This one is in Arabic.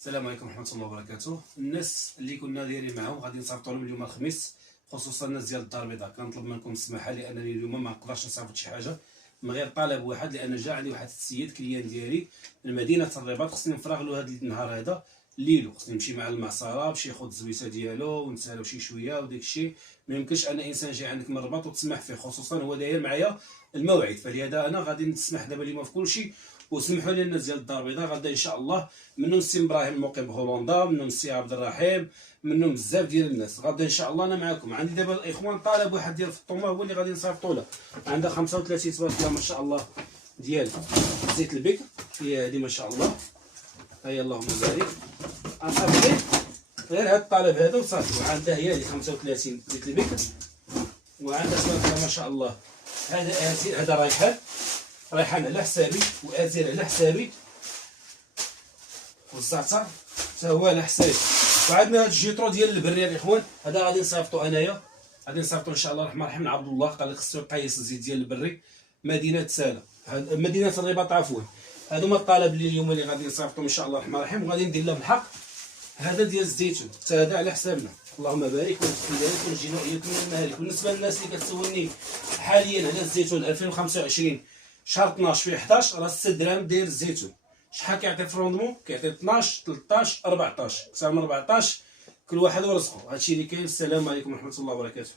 السلام عليكم ورحمه الله وبركاته. الناس اللي كنا دايرين معاهم غادي نصيفطوا لهم اليوم الخميس، خصوصا الناس ديال الدار البيضاء. كنطلب منكم السماحه لانني اليوم ما نقدرش نصيفط شي حاجه من غير طلب واحد، لان جا عندي واحد السيد كليان ديالي من مدينه الرباط، خصني نفرغ له هذا النهار هذا ليلو. خصني نمشي مع المعصره باش ياخذ الزويته ديالو ونسالو شي شويه وداك الشيء. ما يمكنش ان انسان جاي عندك من الرباط وتسمح فيه، خصوصا هو داير معايا الموعد. فلهذا انا غادي نسمح دابا اليوم في كل شيء. وسمحوا لي الناس ديال الدار البيضاء غدا ان شاء الله، منهم السي ابراهيم المقيم بهولندا، منهم السي عبد الرحيم، منهم بزاف ديال الناس. غدا ان شاء الله انا معكم. عندي دابا الاخوان طالب واحد ديال الفطومه هو اللي غادي نصيفطوا له، عندها 35 تبارك الله ما شاء الله ديال زيت البكر. هي هذه ما شاء الله، هيا اللهم بارك. غنصيفط غير هذا الطلب هذا وصافي. وعندها هي هذه 35 زيت البكر، وعندها تبارك الله ما شاء الله هذا ريحان على حسابي، وازير على حسابي، والزعتر حتى هو على حسابي. وعندنا هذا الجيترو ديال البريه الاخوان، هذا غادي نصيفطو انايا، غادي نصيفطو ان شاء الله الرحمن الرحيم. عبد الله قال لي خصو يقيس الزيت ديال البري، مدينه ساله، مدينه الرباط عفوا. هادو هما الطلب اللي اليوم اللي غادي نصيفطو ان شاء الله الرحمن الرحيم. وغادي ندير له بالحق هذا ديال الزيتون حتى هذا على حسابنا. اللهم بارك ونتكلم ونجينا وإياكم من المهالك. بالنسبه للناس اللي كتسولني حاليا على الزيتون 2025 شهر 12 في 11، راه 6 دراهم داير الزيتون. شحال كيعطي في روندمون؟ كيعطي 12 13 14، اكثر من 14. كل واحد ورزقه. هادشي اللي كاين. السلام عليكم ورحمه الله وبركاته.